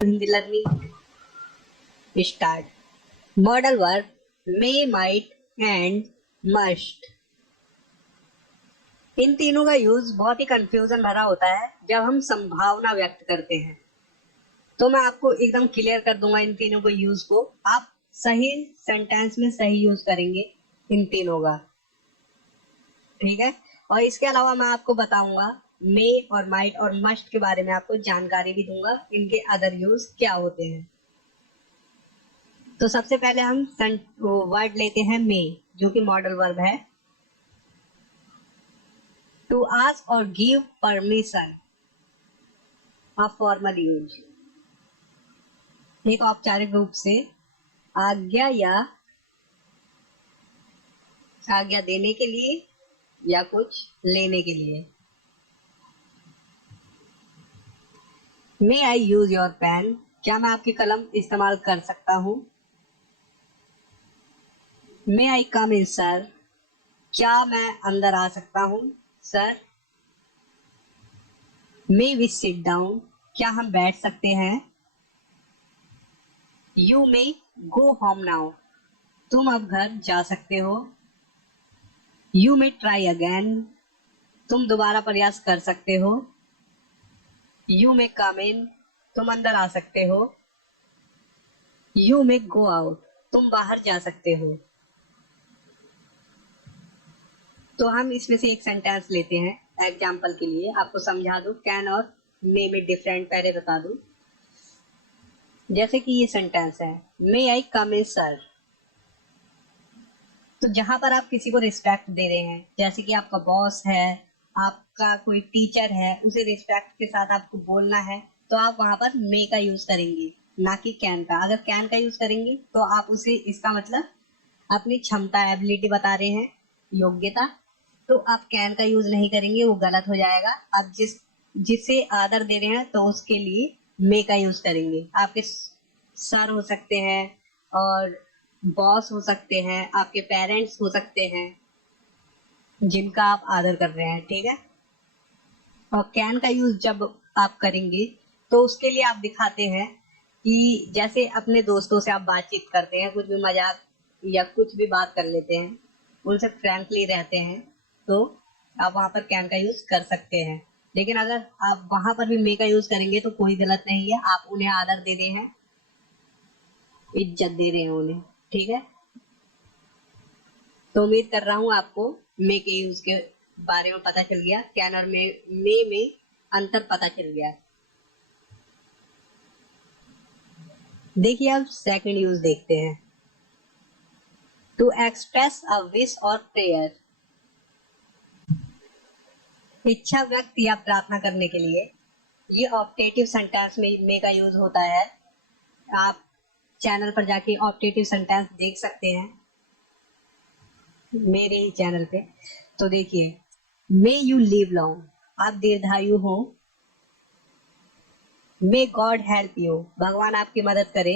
Hindi learning start. Modal verb may, might and must. इन तीनों का यूज बहुत ही कंफ्यूजन भरा होता है जब हम संभावना व्यक्त करते हैं। तो मैं आपको एकदम क्लियर कर दूंगा इन तीनों को यूज को। आप सही सेंटेंस में सही यूज करेंगे इन तीनों का, ठीक है। और इसके अलावा मैं आपको बताऊंगा मे और माइट और मस्ट के बारे में आपको जानकारी भी दूंगा, इनके अदर यूज क्या होते हैं। तो सबसे पहले हम वर्ड लेते हैं मे, जो कि मॉडल वर्ब है। टू आस्क और give permission, a formal use. एक औपचारिक रूप से आज्ञा या आज्ञा देने के लिए या कुछ लेने के लिए। मे आई यूज योर पेन, क्या मैं आपकी कलम इस्तेमाल कर सकता हूँ। मे आई कम इन सर, क्या मैं अंदर आ सकता हूँ sir. May we sit down, क्या हम बैठ सकते हैं। You may go home now, तुम अब घर जा सकते हो। यू मे ट्राई अगेन, तुम दोबारा प्रयास कर सकते हो। यू मे कम इन, तुम अंदर आ सकते हो। यू मे गो आउट, तुम बाहर जा सकते हो। तो हम इसमें से एक सेंटेंस लेते हैं एग्जाम्पल के लिए, आपको समझा दूं। कैन और मे में डिफरेंट पहले बता दूं। जैसे कि ये सेंटेंस है, मे आई कम इन सर। तो जहां पर आप किसी को रिस्पेक्ट दे रहे हैं, जैसे कि आपका बॉस है, आपका कोई टीचर है, उसे रिस्पेक्ट के साथ आपको बोलना है, तो आप वहां पर मे का यूज करेंगे, ना कि कैन का। अगर कैन का यूज करेंगे तो आप उसे, इसका मतलब अपनी क्षमता, एबिलिटी बता रहे हैं, योग्यता। तो आप कैन का यूज नहीं करेंगे, वो गलत हो जाएगा। आप जिसे आदर दे रहे हैं तो उसके लिए मे का यूज करेंगे। आपके सर हो सकते हैं और बॉस हो सकते हैं, आपके पेरेंट्स हो सकते हैं जिनका आप आदर कर रहे हैं, ठीक है। और कैन का यूज जब आप करेंगे तो उसके लिए आप दिखाते हैं कि जैसे अपने दोस्तों से आप बातचीत करते हैं, कुछ भी मजाक या कुछ भी बात कर लेते हैं, उनसे फ्रैंकली रहते हैं, तो आप वहां पर कैन का यूज कर सकते हैं। लेकिन अगर आप वहां पर भी मे का यूज करेंगे तो कोई गलत नहीं है, आप उन्हें आदर दे रहे हैं, इज्जत दे रहे हैं उन्हें, ठीक है। तो उम्मीद कर रहा हूँ आपको मे के यूज के बारे में पता चल गया, कैन और मे में अंतर पता चल गया। देखिए अब सेकंड यूज देखते हैं। टू एक्सप्रेस अ विश और प्रेयर, इच्छा व्यक्त या प्रार्थना करने के लिए। ये ऑप्टेटिव सेंटेंस में मे का यूज होता है। आप चैनल पर जाके ऑप्टेटिव सेंटेंस देख सकते हैं मेरे ही चैनल पे। तो देखिए, मे यू लिव लॉन्ग, आप दीर्घायु हो। मे गॉड हेल्प यू, भगवान आपकी मदद करे।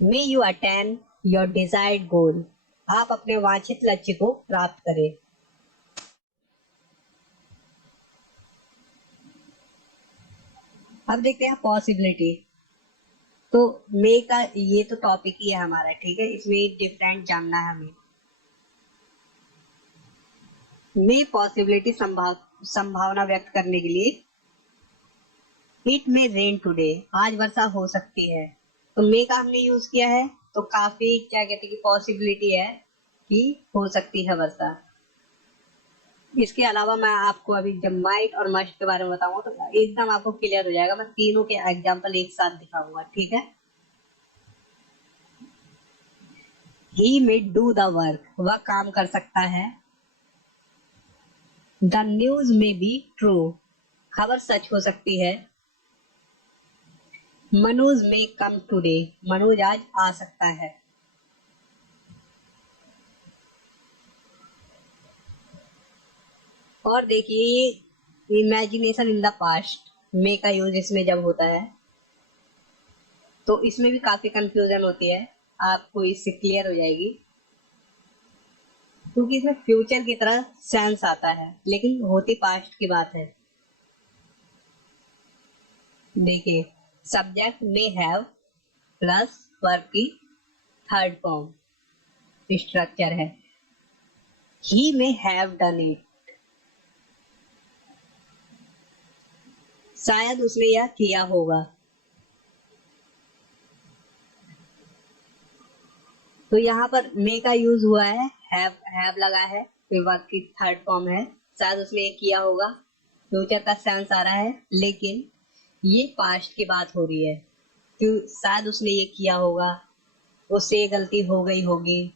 May you attain your desired goal, आप अपने वांछित लक्ष्य को प्राप्त करें। अब देखते हैं पॉसिबिलिटी। तो मे का ये तो टॉपिक ही है हमारा, ठीक है, इसमें डिफरेंट जानना है हमें। मे पॉसिबिलिटी, संभावना व्यक्त करने के लिए। इट मे रेन टुडे, आज वर्षा हो सकती है। तो मे का हमने यूज किया है, तो काफी क्या कहते हैं कि पॉसिबिलिटी है कि हो सकती है वर्षा। इसके अलावा मैं आपको अभी जब माइट और मस्ट के बारे में बताऊंगा तो एकदम आपको क्लियर हो जाएगा। मैं तीनों के एग्जाम्पल एक साथ दिखाऊंगा, ठीक है। ही मे डू द वर्क, वह काम कर सकता है। The news may be true, खबर सच हो सकती है। मनोज मे कम टूडे, मनोज आज आ सकता है। और देखिए, इमेजिनेशन इन द पास्ट, मे का यूज इसमें जब होता है तो इसमें भी काफी कंफ्यूजन होती है, आपको इससे क्लियर हो जाएगी, क्योंकि इसमें फ्यूचर की तरह सेंस आता है लेकिन होती पास्ट की बात है। देखिए, subject may have plus verb की थर्ड फॉर्म स्ट्रक्चर है। ही मे हैव डन इट, शायद उसने यह किया होगा। तो यहाँ पर मे का यूज हुआ है, हैव लगा है, फिर वर्ब की थर्ड फॉर्म है, शायद उसने ये किया होगा, फ्यूचर का सेंस आ रहा है, लेकिन ये पास्ट की बात हो रही है। क्यों? शायद उसने ये किया होगा, उससे ये गलती हो गई होगी,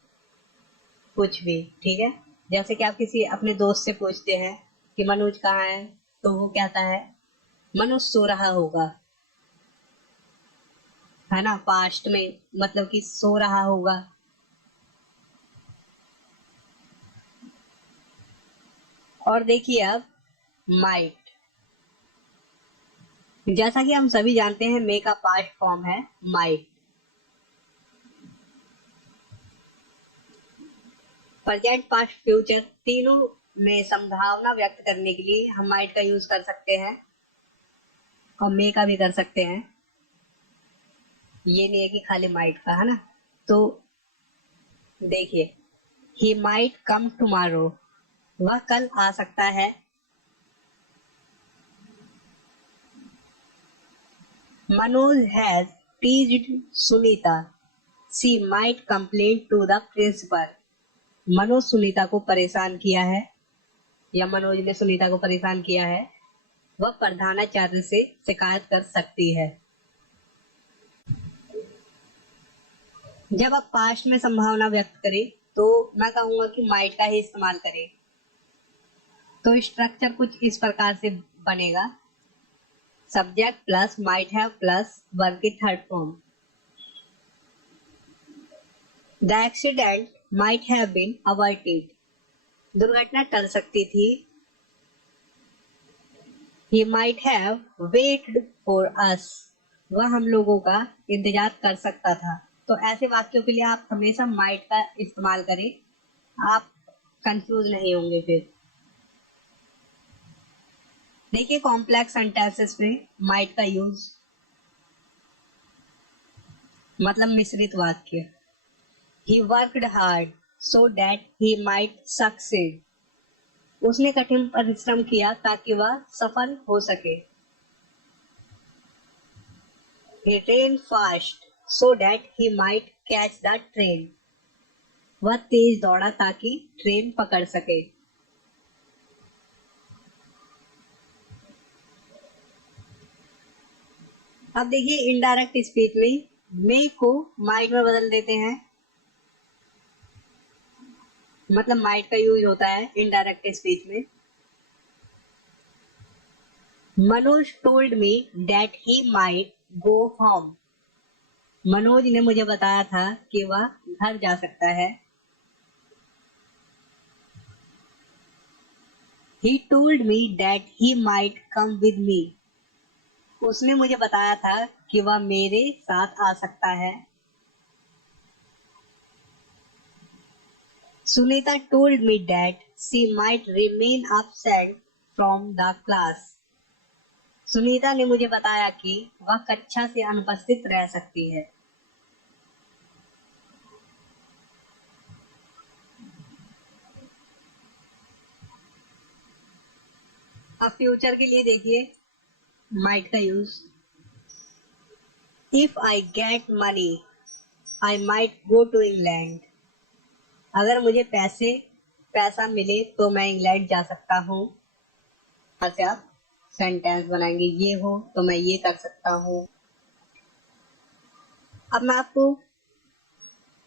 कुछ भी, ठीक है। जैसे कि आप किसी अपने दोस्त से पूछते हैं कि मनोज कहाँ है, तो वो कहता है मनोज सो रहा होगा, है ना, पास्ट में, मतलब कि सो रहा होगा। और देखिए अब माइट, जैसा कि हम सभी जानते हैं मे का पास्ट फॉर्म है माइट। प्रेजेंट, पास्ट, फ्यूचर तीनों में संभावना व्यक्त करने के लिए हम माइट का यूज कर सकते हैं और मे का भी कर सकते हैं। ये नहीं है कि खाली माइट का, है ना। तो देखिए, ही माइट कम टुमारो, वह कल आ सकता है। Manoj has teased Sunita, she might complain to the principal. Manoj Sunita को परेशान किया है, या मनोज ने सुनीता को परेशान किया है, वह प्रधानाचार्य से शिकायत कर सकती है। जब आप पास्ट में संभावना व्यक्त करें तो मैं कहूंगा कि माइट का ही इस्तेमाल करें। तो स्ट्रक्चर कुछ इस प्रकार से बनेगा, subject plus might have plus verb की third form. The accident might have been avoided, दुर्घटना टल सकती थी। He might have waited for us, वह हम लोगों का इंतजार कर सकता था। तो ऐसे वाक्यों के लिए आप हमेशा माइट का इस्तेमाल करें, आप कंफ्यूज नहीं होंगे फिर। देखिए कॉम्प्लेक्स सेंटेंसेस में माइट का यूज, मतलब मिश्रित वाक्य। He worked hard so that he might succeed, उसने कठिन परिश्रम किया ताकि वह सफल हो सके। He ran fast so that he might catch the train, वह तेज दौड़ा ताकि ट्रेन पकड़ सके। अब देखिए इनडायरेक्ट स्पीच में मे को माइट में बदल देते हैं, मतलब माइट का यूज होता है इनडायरेक्ट स्पीच में। Manoj told me that he might go home, Manoj ने मुझे बताया था कि वह घर जा सकता है। He told me that he might come with me, उसने मुझे बताया था कि वह मेरे साथ आ सकता है। Sunita told me that she might remain absent from the class, Sunita ने मुझे बताया कि वह कक्षा से अनुपस्थित रह सकती है। अब फ्यूचर के लिए देखिए माइट का use, if I get money I might go to England, अगर मुझे पैसा मिले तो मैं इंग्लैंड जा सकता हूँ। ऐसे आप सेंटेंस बनाएंगे, ये हो तो मैं ये कर सकता हूँ। अब मैं आपको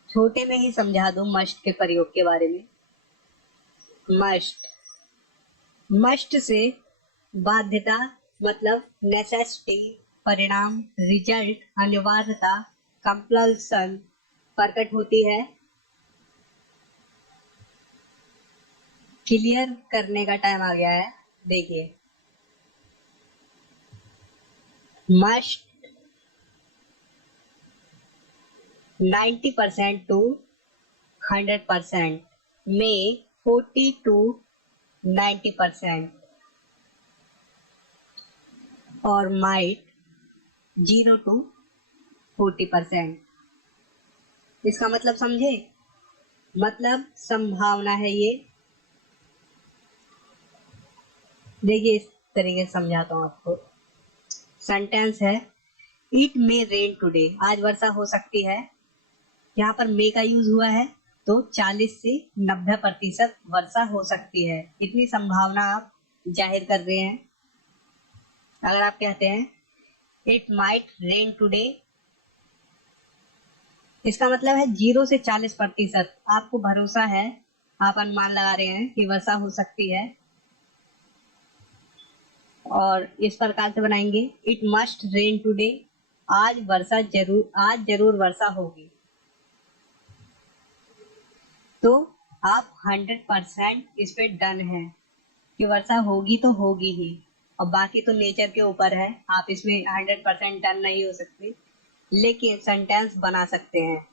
छोटे में ही समझा दूं मस्ट के प्रयोग के बारे में। मस्ट, मस्ट से बाध्यता, मतलब नेसेसिटी, परिणाम, रिजल्ट, अनिवार्यता, कंपल्सन प्रकट होती है। क्लियर करने का टाइम आ गया है। देखिए मस्ट 90% टू 100%, में 40 टू 90%, और माइट 0 to 40%। इसका मतलब समझे? मतलब संभावना है ये। देखिए इस तरीके से समझाता हूँ आपको। सेंटेंस है इट मे रेन टुडे, आज वर्षा हो सकती है। यहाँ पर मे का यूज हुआ है तो 40 से 90% वर्षा हो सकती है, इतनी संभावना आप जाहिर कर रहे हैं। अगर आप कहते हैं इट माइट रेन टुडे, इसका मतलब है 0 से 40% आपको भरोसा है, आप अनुमान लगा रहे हैं कि वर्षा हो सकती है। और इस प्रकार से बनाएंगे इट मस्ट रेन टुडे, आज जरूर वर्षा होगी। तो आप 100% इस पे डन है कि वर्षा होगी तो होगी ही, और बाकी तो नेचर के ऊपर है, आप इसमें 100% डन नहीं हो सकते, लेकिन सेंटेंस बना सकते हैं।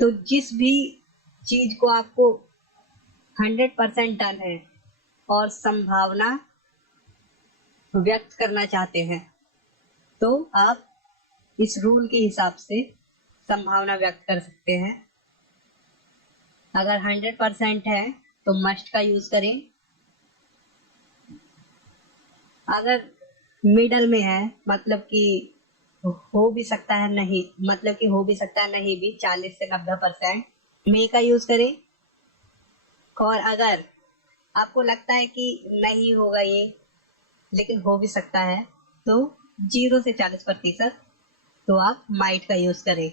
तो जिस भी चीज को आपको 100% डन है और संभावना व्यक्त करना चाहते हैं, तो आप इस रूल के हिसाब से संभावना व्यक्त कर सकते हैं। अगर 100% है तो मस्ट का यूज करें, अगर मिडल में है मतलब कि हो भी सकता है नहीं, मतलब कि हो भी सकता है नहीं भी, 40 से 90%, मे का यूज करें। और अगर आपको लगता है कि नहीं होगा ये लेकिन हो भी सकता है, तो 0 से 40%, तो आप माइट का यूज करें।